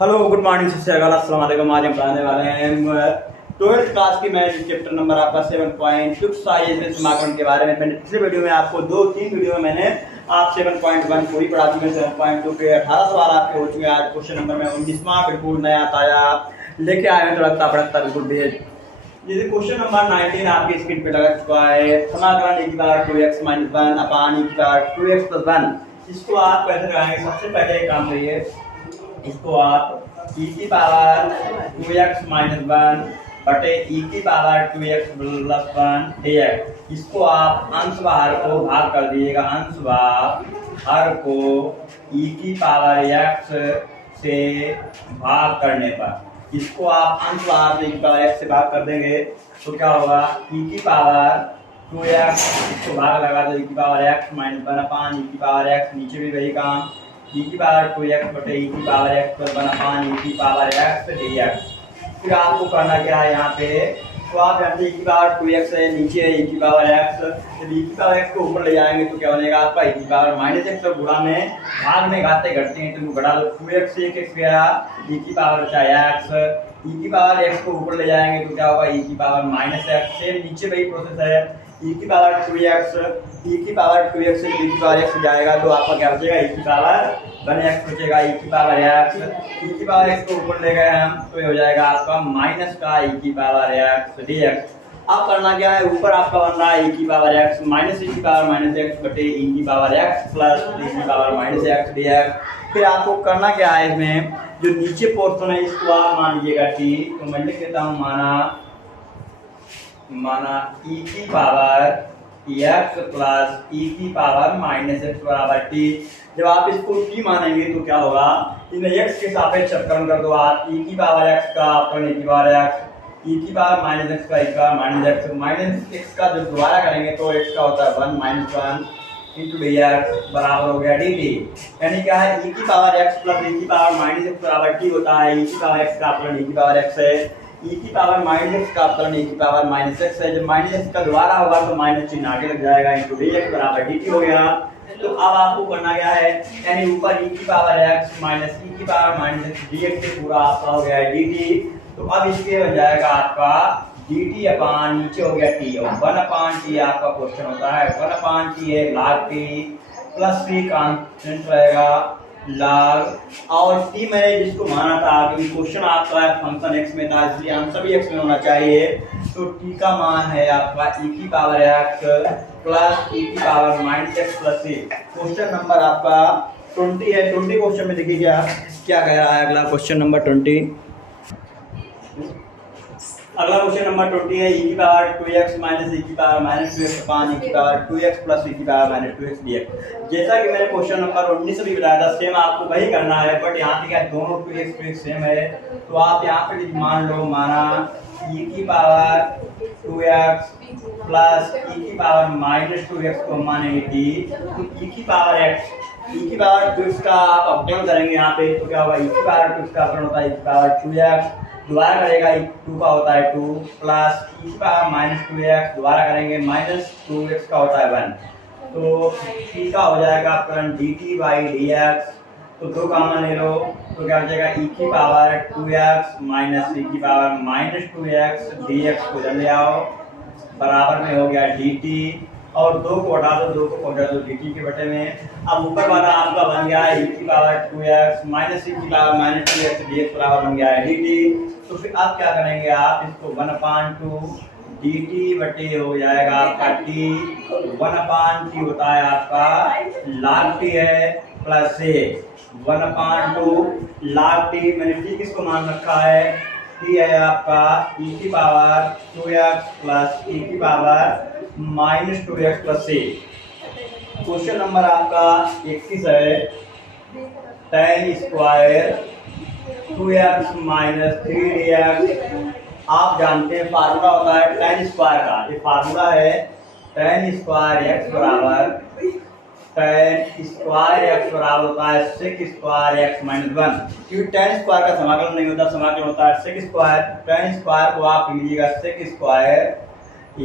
Hello good morning अस्सलाम वालेकुम। आज हम पढ़ाने वाले हैं 12th क्लास की मैथ चैप्टर नंबर आपका 7.6 साइज समाकलन के बारे में। मैंने पिछले वीडियो में आपको 2-3 वीडियो में मैंने आप 7.1 पूरी पढ़ा चुके हैं। 7.2 के 18 सवाल आपके हो चुके हैं। आज क्वेश्चन नंबर में 19वां बिल्कुल नया ताजा लेके आए हैं, तो लगता पड़ता बिल्कुल भेज। ये क्वेश्चन नंबर 19 आपकी स्क्रीन पे लगा चुका है। समाकलन e की पावर 2x - 1 अपान e की पावर 2x + 1। इसको आप कैसे कराएंगे? सबसे पहले एक काम करिए, इसको आप e की पावर 2x - 1 बटे e की पावर 2x + 1 dx। इसको आप अंश व हर को भाग कर दिएगा। अंश व हर को e की पावर x से भाग करने पर, इसको आप अंश व हर e की पावर x से भाग कर देंगे तो क्या होगा? e की पावर 2x, इसको भाग लगा दो, e की पावर x - 1 अपान e की पावर x, नीचे भी वही काम, e की पावर 2x बटे e की पावर x + 1 अपान e की पावर x dx। फिर आपको करना क्या है यहाँ पे? तो आप जानते हैं e की पावर 2x है, नीचे है e की पावर x। जब e की पावर x को ऊपर ले जाएंगे तो क्या बनेगा आपका? e की पावर -x। और गुणा में भाग में घाते घटते हैं तो घटा लो, 2x से 1x गया, e की पावर बचा x। e की पावर x को ऊपर ले जाएंगे तो क्या होगा? e की पावर -x से नीचे वही प्रोसेस है, e की पावर 2x, e की पावर 2x से e की पावर x जाएगा तो आपका क्या बचेगा? e की पावर 1x बचेगा, e की पावर x। e की पावर x को ऊपर ले गए हम तो ये हो जाएगा आपका माइनस का e की पावर x dx। अब करना क्या है? ऊपर आपका बन रहा है e की पावर x माइनस e की पावर -x बटे e की पावर x प्लस e की पावर -x dx। फिर आपको करना क्या है? इसमें जो नीचे पोर्शन है इसको आप मान लीजिएगा t, तो मैं लिख देता हूँ माना e की पावर x प्लस e की पावर -x बराबर t। जब आप इसको t मानेंगे तो क्या होगा? इन्हें x के सापेक्ष अपकरण कर दो आप, e की पावर x का अपकरण e की पावर x, e की पावर -x का e की पावर -x का जब दोबारा करेंगे तो x का होता है 1 - 1 इंटू dx बराबर हो गया dt। यानी क्या है? e की पावर x प्लस e की पावर -x बराबर t होता है। e की पावर x का अपकरण e की पावर x है, e की पावर -x का अपकरण e की पावर -x है। जब -x का दोबारा होगा तो माइनस चिन्ह आगे लग जाएगा, इंटू dx बराबर dt हो गया। तो अब आपको करना क्या है? यानी ऊपर e की पावर x माइनस e की पावर -x dx से पूरा आपका हो गया है dt। तो अब इसके बन जाएगा आपका dt अपान नीचे हो गया t, और 1 अपान t आपका क्वेश्चन होता है। 1 अपान t है log t plus c constant रहेगा log, और t मैंने जिसको माना था क्योंकि क्वेश्चन आपका है फंक्शन x में था इसलिए हम सभी x में होना चाहिए, तो t का मान है आपका e की पावर x प्लस e की power -x plus c। Question number आपका 20 है। 20 क्वेश्चन में देखिए क्या कह रहा है। अगला क्वेश्चन नंबर 20, अगला क्वेश्चन नंबर 20 है e की पावर 2x माइनस e की पावर -2x अपान e की पावर 2x प्लस e की पावर -2x dx। जैसा कि मैंने क्वेश्चन नंबर 19 में भी बताया था, सेम आपको वही करना है, बट यहाँ पे क्या दोनों 2x सेम है तो आप यहाँ पे मान लो माना e की पावर 2x प्लस e की पावर -2x को मानेंगे t, तो e की पावर x, e की पावर 2x का आप अपकरण करेंगे यहाँ पे तो क्या होगा? e की पावर 2x का अपकरण होता है e की पावर 2x, दोबारा करेगा 2 का होता है 2 प्लस e की पावर -2x, दोबारा करेंगे -2x का होता है 1, तो t का हो जाएगा अपकरण dt बाई dx। तो 2 कॉमन ले लो तो क्या हो जाएगा? e की पावर 2x माइनस e की पावर -2x dx को इधर ले आओ, बराबर में हो गया dt, और 2 को हटा दो, 2 को पहुंचा दो dt के बटे में। अब ऊपर वाला आपका बन गया है e की पावर 2x माइनस e की पावर -2x dx बराबर बन गया है dt। तो फिर आप क्या करेंगे? आप इसको 1/2 dt बटे हो जाएगा आपका t, 1/t होता है आपका log t है प्लस से 1/2 log t, मैंने t किसको मान रखा है? t है आपका e की पावर 2x प्लस e की power -2x plus c। Question number आपका 21 है, tan स्क्वायर 2x - 3dx। आप जानते हैं फार्मूला होता है tan स्क्वायर का, ये फार्मूला है tan स्क्वायर x बराबर tan स्क्वायर x बराबर होता है sec स्क्वायर x - 1, क्योंकि tan स्क्वायर का समाकलन नहीं होता, समाकलन होता है sec स्क्वायर। tan स्क्वायर को आप लीजिएगा sec स्क्वायर,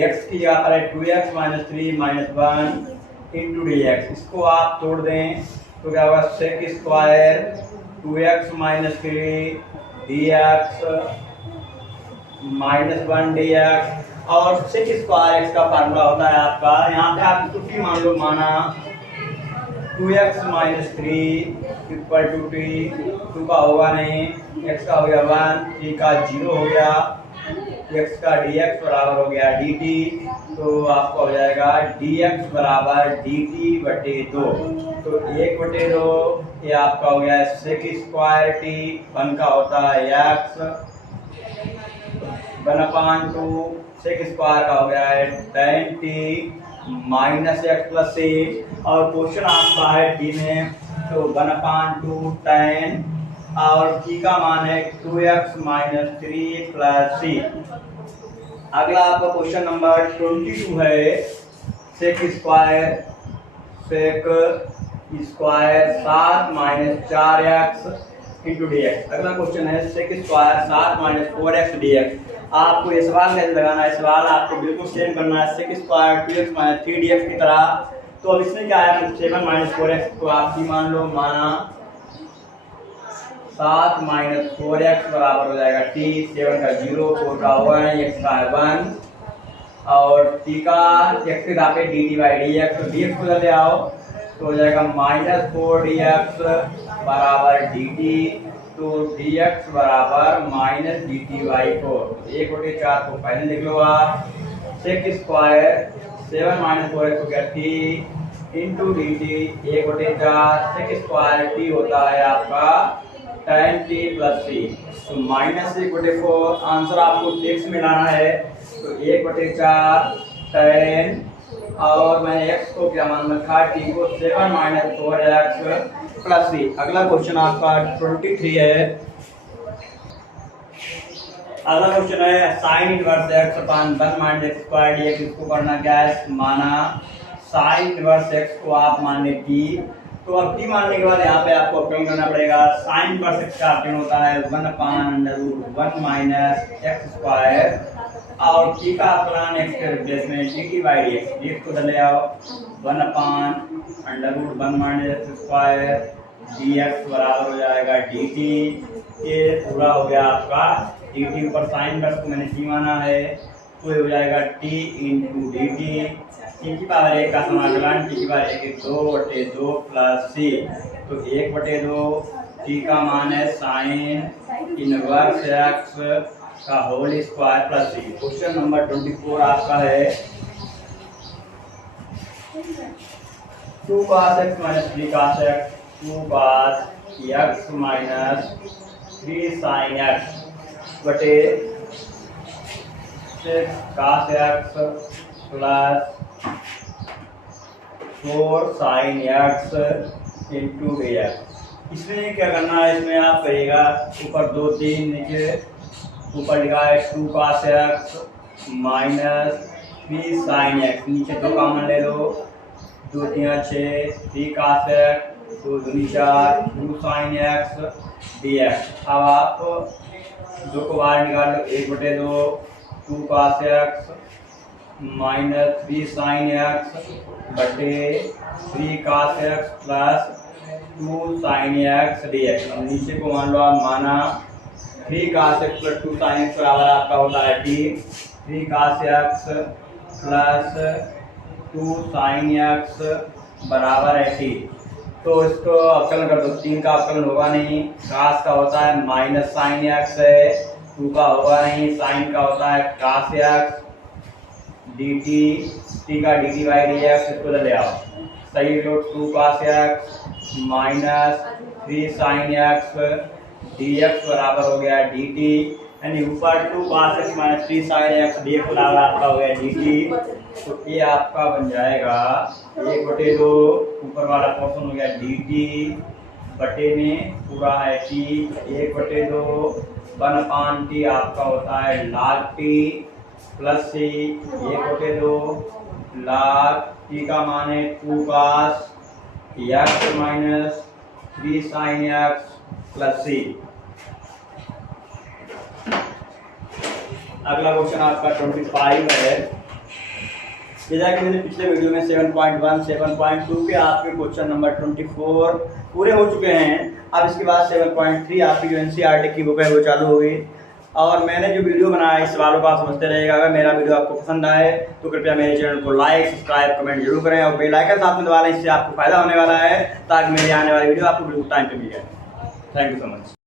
x की जगह पर है 2x - 3 - 1 इंटू dx। इसको आप तोड़ दें तो क्या होगा sec square 2x minus 3 dx -1 dx। और सेक स्क्वायर x का फार्मूला होता है आपका, यहाँ पे आप कुछ भी मान लो, माना 2x minus 3 equal to T, 2 का होगा नहीं, x का हो गया 1, 3 का 0 हो गया, x का dx बराबर हो गया dt। तो आपका हो जाएगा dx बराबर dt बटे 2। तो 1/2 ये आपका हो गया सेक स्क्वायर t, 1 का होता है x, 1/2 सेक स्क्वायर का हो गया है tan t minus x plus c. और क्वेश्चन आपका है डी में, तो 1/2 tan और टी का मान है 2x माइनस 3 प्लस सी। अगला आपका क्वेश्चन नंबर 22 है, sec square 7 minus 4x into D X. अगला क्वेश्चन है sec square 7 minus 4x dx। आपको ये सवाल कैसे लगाना है, सवाल आपको बिल्कुल सेम करना है sec square 2x minus 3 dx की तरह। तो अब इसमें क्या है, 7 माइनस 4x को आप ही मान लो, माना 7 माइनस 4x बराबर हो जाएगा t, 7 का 0, 4 का 1, x का 1 और t का x के दापे dt बाई डी एक्स। तो dx को ले आओ तो हो जाएगा -4 dx बराबर dt। तो dx बराबर माइनस dt बाई 4। 1/4 को पहले लिख लो आप, सेक स्क्वायर 7 माइनस 4x हो गया t into dt 1/4। Sec square t होता है आपका tan t प्लस c। तो -1/4 आंसर आपको टेक्स्ट में लाना है। तो 1/4 tan और मैंने x को क्या मान रखा, t को 7 माइनस 4x प्लस सी। अगला क्वेश्चन आपका 23 है। अगला क्वेश्चन है साइन इनवर्स x अपान 1 माइनस एक्स स्क्वायर dx। इसको करना क्या है, माना साइन इनवर्स x को आप मान ले t। तो अब t मानने के बाद यहाँ पे आपको अपकरण करना पड़ेगा। साइन इनवर्स x का अपकरण होता है 1/√1 माइनस एक्स स्क्वायर और t का अपकरण x के रिप्लेस में dt बाई dx। dx को ले आओ, 1/√1 माइनस एक्स स्क्वायर dx बराबर हो जाएगा dt। ये पूरा हो गया आपका dt, ऊपर साइन इनवर्स को मैंने t माना है, तो ये हो जाएगा t इंटू dt। t की पावर 1 का समाकलन, t की पावर 1 2/2 प्लस c। तो 1/2 t का मान है साइन इनवर्स x का होल स्क्वायर प्लस सी। क्वेश्चन नंबर 24 आपका है 2 cos x minus 3 cos x, 2 cos x minus 3 sin x बटे 6 cos x plus 4 sin x into dx। इसमें क्या करना है, इसमें आप करिएगा ऊपर 2 3, नीचे ऊपर लिखा है 2 cos x minus 3 sin x, नीचे 2 कॉमन ले लो, 2 3 6, 3 cos x, 2 दूनी 4, 2 sin x dx। अब आप 2 को बाहर निकाल लो, 1/2 2 cos x minus 3 sin x बटे 3 cos x plus 2 sin x dx। अब नीचे को मान लो आप, माना 3 cos x plus 2 sin x बराबर आपका होता है t। 3 cos x plus 2 sin x बराबर है t। तो इसको अवकलन कर दो, 3 का अवकलन होगा नहीं, cos का होता है माइनस sin x है, 2 का होगा नहीं, sin का होता है cos x dt, t का dt बाई dx। इसको ले आओ, सही लो, 2 cos x minus 3 sin x dx बराबर हो गया dt। यानी ऊपर 2 cos x minus 3 sin x dx बराबर आपका हो गया dt। तो ये आपका बन जाएगा 1/2, ऊपर वाला पोर्शन हो गया dt बटे में पूरा है t, 1/2 1/t आपका होता है log t plus c, 1/2 log t का मान है 2 cos x minus 3 sin x plus c। अगला क्वेश्चन आपका 25 है। जैसा कि मैंने पिछले वीडियो में 7.1, 7.2 के आपके क्वेश्चन नंबर 24 पूरे हो चुके हैं। अब इसके बाद 7.3 आपकी जो एनसीईआरटी की बुक है वो चालू होगी। और मैंने जो वीडियो बनाया है इस सवालों को आप समझते रहिएगा। अगर मेरा वीडियो आपको पसंद आए तो कृपया मेरे चैनल को लाइक, सब्सक्राइब, कमेंट जरूर करें और बेल आइकन साथ में दबा लें, इससे आपको फायदा होने वाला है ताकि मेरी आने वाली वीडियो आपको बिल्कुल टाइम पे मिल जाए। Thank you so much.